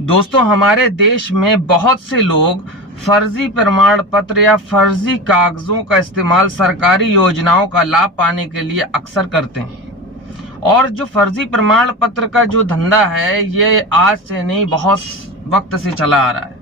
दोस्तों, हमारे देश में बहुत से लोग फर्जी प्रमाण पत्र या फर्जी कागजों का इस्तेमाल सरकारी योजनाओं का लाभ पाने के लिए अक्सर करते हैं। और जो फर्जी प्रमाण पत्र का जो धंधा है ये आज से नहीं, बहुत वक्त से चला आ रहा है।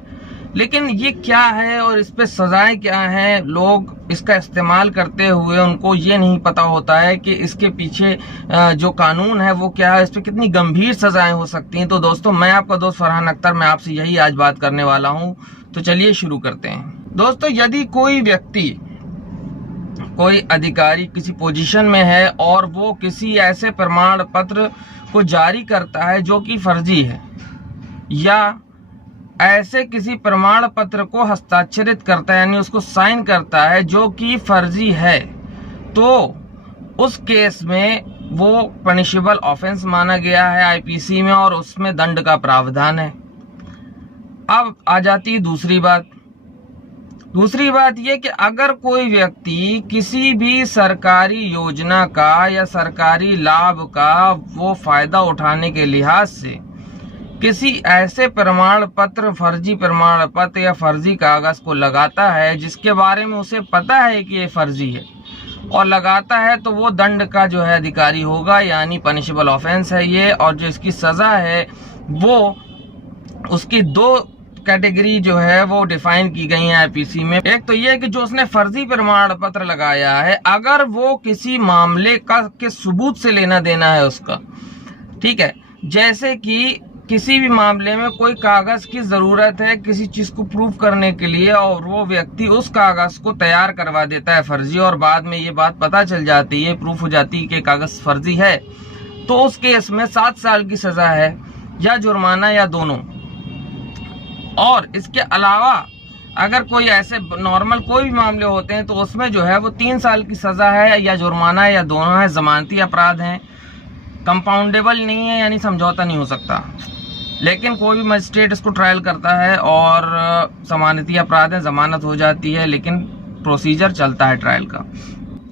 लेकिन ये क्या है और इस पे सजाएं क्या हैं, लोग इसका इस्तेमाल करते हुए उनको ये नहीं पता होता है कि इसके पीछे जो कानून है वो क्या है, इस पे कितनी गंभीर सजाएं हो सकती हैं। तो दोस्तों, मैं आपका दोस्त फरहान अख्तर, मैं आपसे यही आज बात करने वाला हूं। तो चलिए शुरू करते हैं। दोस्तों, यदि कोई व्यक्ति, कोई अधिकारी किसी पोजीशन में है और वो किसी ऐसे प्रमाण पत्र को जारी करता है जो कि फर्जी है, या ऐसे किसी प्रमाण पत्र को हस्ताक्षरित करता है यानी उसको साइन करता है जो कि फर्जी है, तो उस केस में वो पनिशेबल ऑफेंस माना गया है आईपीसी में और उसमें दंड का प्रावधान है। अब आ जाती है दूसरी बात ये कि अगर कोई व्यक्ति किसी भी सरकारी योजना का या सरकारी लाभ का वो फायदा उठाने के लिहाज से किसी ऐसे प्रमाण पत्र, फर्जी प्रमाण पत्र या फर्जी कागज को लगाता है जिसके बारे में उसे पता है कि ये फर्जी है और लगाता है, तो वो दंड का जो है अधिकारी होगा, यानी पनिशेबल ऑफेंस है ये। और जो इसकी सजा है वो उसकी दो कैटेगरी जो है वो डिफाइन की गई है आईपीसी में। एक तो ये कि जो उसने फर्जी प्रमाण पत्र लगाया है, अगर वो किसी मामले का के सबूत से लेना देना है उसका, ठीक है, जैसे कि किसी भी मामले में कोई कागज की जरूरत है किसी चीज को प्रूफ करने के लिए और वो व्यक्ति उस कागज को तैयार करवा देता है फर्जी, और बाद में ये बात पता चल जाती है, प्रूफ हो जाती है कि कागज फर्जी है, तो उस केस में 7 साल की सजा है या जुर्माना या दोनों। और इसके अलावा अगर कोई ऐसे नॉर्मल कोई भी मामले होते हैं तो उसमें जो है वो 3 साल की सजा है या जुर्माना या दोनों है। जमानती अपराध हैं, कंपाउंडेबल नहीं है यानी समझौता नहीं हो सकता, लेकिन कोई भी मजिस्ट्रेट इसको ट्रायल करता है और जमानती अपराध है, जमानत हो जाती है, लेकिन प्रोसीजर चलता है ट्रायल का।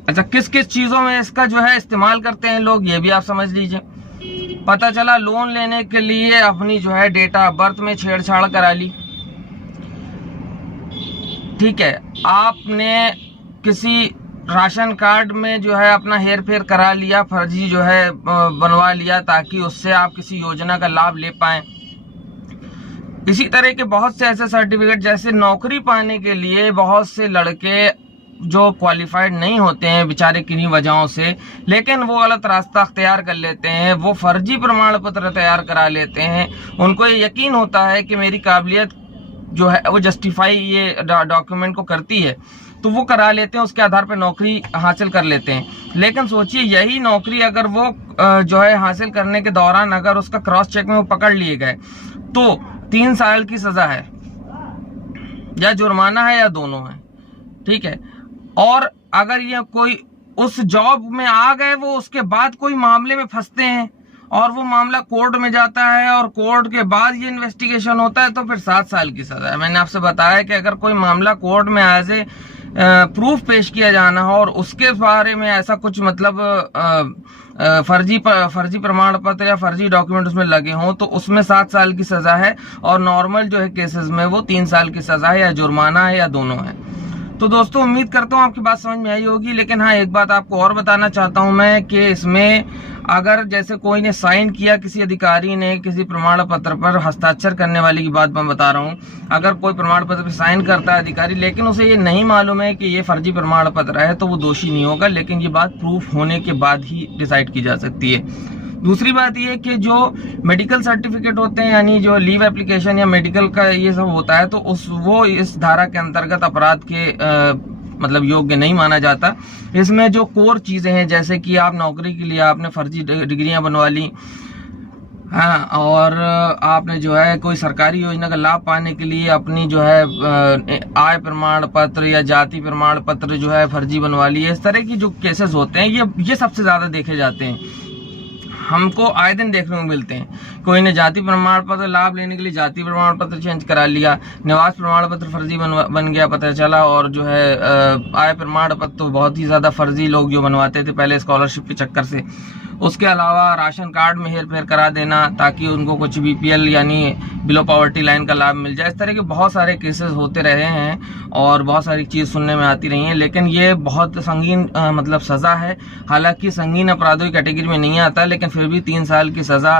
अच्छा, किस किस चीजों में इसका जो है इस्तेमाल करते हैं लोग, ये भी आप समझ लीजिए। पता चला लोन लेने के लिए अपनी जो है डेट ऑफ बर्थ में छेड़छाड़ करा ली, ठीक है, आपने किसी राशन कार्ड में जो है अपना हेर फेर करा लिया, फर्जी जो है बनवा लिया ताकि उससे आप किसी योजना का लाभ ले पाएं। इसी तरह के बहुत से ऐसे सर्टिफिकेट, जैसे नौकरी पाने के लिए बहुत से लड़के जो क्वालिफाइड नहीं होते हैं बेचारे किन्हीं वजहों से, लेकिन वो गलत रास्ता अख्तियार कर लेते हैं, वो फर्जी प्रमाण पत्र तैयार करा लेते हैं। उनको ये यकीन होता है कि मेरी काबिलियत जो है वो जस्टिफाई ये डॉक्यूमेंट को करती है, तो वो करा लेते हैं, उसके आधार पर नौकरी हासिल कर लेते हैं। लेकिन सोचिए, यही नौकरी अगर वो जो है हासिल करने के दौरान अगर उसका क्रॉस चेक में वो पकड़ लिए गए तो 3 साल की सजा है या जुर्माना है या दोनों है, ठीक है। और अगर ये कोई उस जॉब में आ गए, वो उसके बाद कोई मामले में फंसते हैं और वो मामला कोर्ट में जाता है और कोर्ट के बाद ये इन्वेस्टिगेशन होता है, तो फिर 7 साल की सजा है। मैंने आपसे बताया कि अगर कोई मामला कोर्ट में एज ए प्रूफ पेश किया जाना हो और उसके बारे में ऐसा कुछ मतलब फर्जी प्रमाण पत्र या फर्जी डॉक्यूमेंट उसमें लगे हों, तो उसमें 7 साल की सजा है। और नॉर्मल जो है केसेस में वो 3 साल की सजा है या जुर्माना है या दोनों है। तो दोस्तों, उम्मीद करता हूँ आपकी बात समझ में आई होगी। लेकिन हाँ, एक बात आपको और बताना चाहता हूँ मैं कि इसमें अगर जैसे कोई ने साइन किया, किसी अधिकारी ने किसी प्रमाण पत्र पर हस्ताक्षर करने वाली की बात मैं बता रहा हूँ, अगर कोई प्रमाण पत्र पर साइन करता है अधिकारी, लेकिन उसे ये नहीं मालूम है कि ये फर्जी प्रमाण पत्र है, तो वो दोषी नहीं होगा, लेकिन ये बात प्रूफ होने के बाद ही डिसाइड की जा सकती है। दूसरी बात ये कि जो मेडिकल सर्टिफिकेट होते हैं, यानी जो लीव एप्लीकेशन या मेडिकल का ये सब होता है, तो वो इस धारा के अंतर्गत अपराध के मतलब योग्य नहीं माना जाता। इसमें जो कोर चीजें हैं, जैसे कि आप नौकरी के लिए आपने फर्जी डिग्रियां बनवा ली, हाँ, और आपने जो है कोई सरकारी योजना का लाभ पाने के लिए अपनी जो है आय प्रमाण पत्र या जाति प्रमाण पत्र जो है फर्जी बनवा ली है, इस तरह की जो केसेस होते हैं ये सबसे ज्यादा देखे जाते हैं। हमको आए दिन देखने को मिलते हैं। कोई ने जाति प्रमाण पत्र लाभ लेने के लिए जाति प्रमाण पत्र चेंज करा लिया, निवास प्रमाण पत्र फर्जी बन गया पता चला, और जो है आय प्रमाण पत्र तो बहुत ही ज्यादा फर्जी लोग जो बनवाते थे पहले स्कॉलरशिप के चक्कर से, उसके अलावा राशन कार्ड में हेर फेर करा देना ताकि उनको कुछ BPL यानी बिलो पॉवर्टी लाइन का लाभ मिल जाए। इस तरह के बहुत सारे केसेस होते रहे हैं और बहुत सारी चीज़ सुनने में आती रही हैं, लेकिन ये बहुत संगीन मतलब सज़ा है। हालांकि संगीन अपराधों की कैटेगरी में नहीं आता, लेकिन फिर भी 3 साल की सज़ा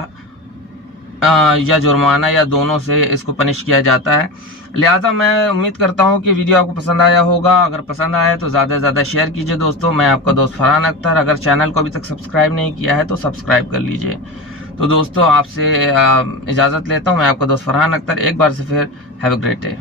या जुर्माना या दोनों से इसको पनिश किया जाता है। लिहाजा मैं उम्मीद करता हूँ कि वीडियो आपको पसंद आया होगा। अगर पसंद आया तो ज़्यादा से ज़्यादा शेयर कीजिए दोस्तों। मैं आपका दोस्त फरहान अख्तर। अगर चैनल को अभी तक सब्सक्राइब नहीं किया है तो सब्सक्राइब कर लीजिए। तो दोस्तों आपसे इजाज़त लेता हूँ। मैं आपका दोस्त फरहान अख्तर एक बार से फिर हैव अ ग्रेट डे।